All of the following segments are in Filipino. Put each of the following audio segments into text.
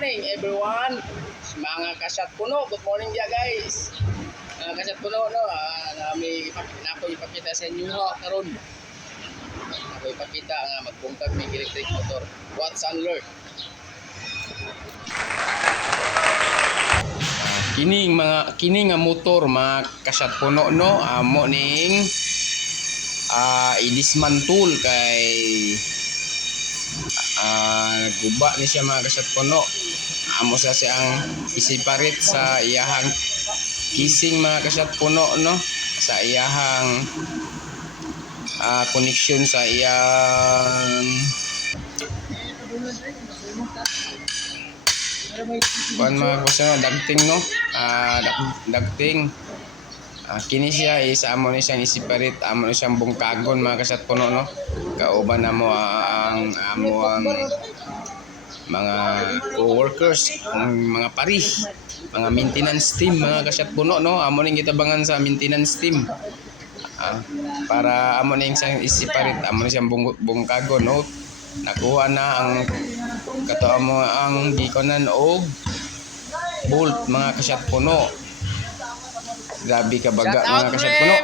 morning everyone. Mga kasat puno, good morning dia guys. Mga kasat puno no, nako ipakita sa inyo karon. Nako ipakita nga magbungkag ng electric motor. What's alert? Kining nga motor mga kasat puno no, amo ning i-dismantle kay guba ni siya mga kasat puno. Amo sa siyang isiparit sa iyahang kising mga kasat puno no, sa iyahang connection sa iyang mga kasano dagting no, dagting. Kini siya is amo ni siyang isiparit, amo ni siyang bungkagon mga kasat puno no. Kauban na mo ang mga co-workers, mga pari, mga maintenance team mga kasat puno no. Amo ning gitabangan sa maintenance team. Para amo ning siyang isiparit, amo ni siyang bungkagon no. Nakuha na ang kato mo ang gikonan og bolt mga kasat puno. Grabe ka baga mga kasat puno.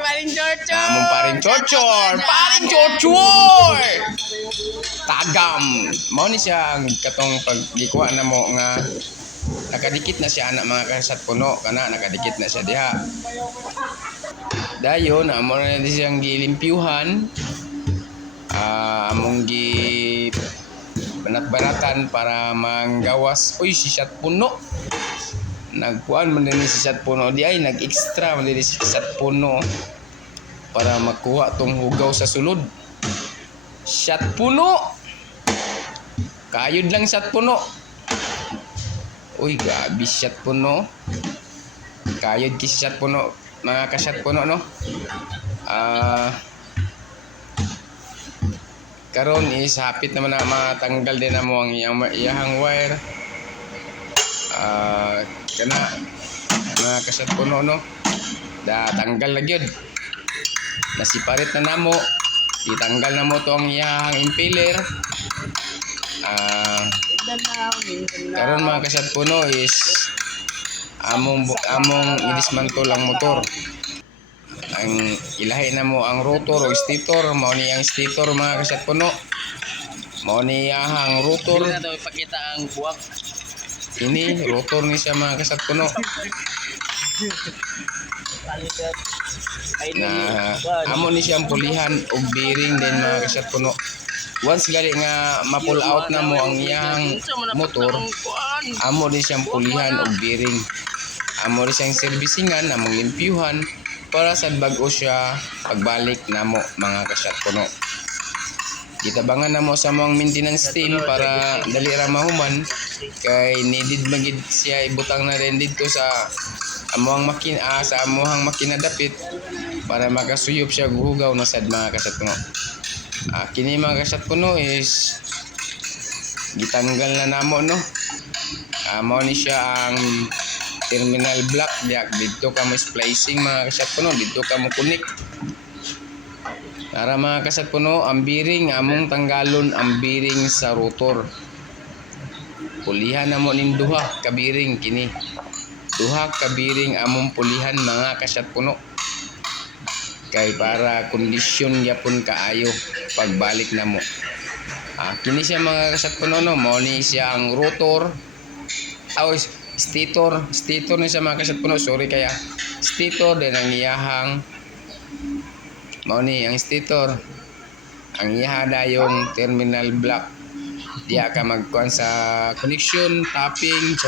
Among paring Chochor, tagam. Mao ni siya ang katong paggikuha na mo nga nakadikit na siya anak mga kasat puno, kana nakadikit na siya diha. Dayon amo na di siyang gilimpyuhan. Among gi banat-banatan para manggawas. Uy, si sat puno. Nagkuan man din si sat puno di ay nag-extra man din si sat puno para makuha tong hugaw sa sulod. Sat puno. Kayod lang sat puno. Uy, grabe sat puno. Kayod ki si sat puno mga kasat puno no. Karon is hapit naman na matanggal din na mo ang iyahang wire. Kana mga kasat puno no, da tanggal na gyud, nasiparit na namo, itanggal na mo to ang iyahang impeller. Karon mga kasat puno is among i-dismantle ang motor. Ang ilahi na mo ang rotor o stator, mao ni ang stator mga kasat puno, mao ni iyahang rotor. Dili ipakita ang buwak. Ini rotor ni siya mga kasat puno. Amo ni siyang pulihan og bearing din mga kasat puno. Once gali nga ma-pull out na mo ang iyang motor, amo ni siyang pulihan og bearing. Amo ni siyang servisingan, among limpyuhan para sa bag-o siya pagbalik namo mga kasat puno. Gitabangan na mo sa mga maintenance team para dali ra mahuman kay needed magid siya ibutang na rin dito sa amuhang makina dapit para makasuyop siya guhugaw na sad mga kasat puno. Kini mga kasat puno is gitanggal na namo no. Mao ni siya ang terminal block diak dito ka mo splicing mga kasat puno, dito ka mo connect. Para mga kasat puno, ang bearing among tanggalon ang bearing sa rotor. Pulihan na mo ning duha ka bearing kini. Duha ka bearing among pulihan mga kasat puno. Kay para kondisyon gyapon kaayo pagbalik na mo. Kini siya mga kasat puno no, mao ni siya ang rotor. Stator ni siya mga kasat puno, sorry kaya. Stator din ang iyahang mao ni ang stator, ang ihada yung terminal block. Diya ka magkuhan sa connection, tapping,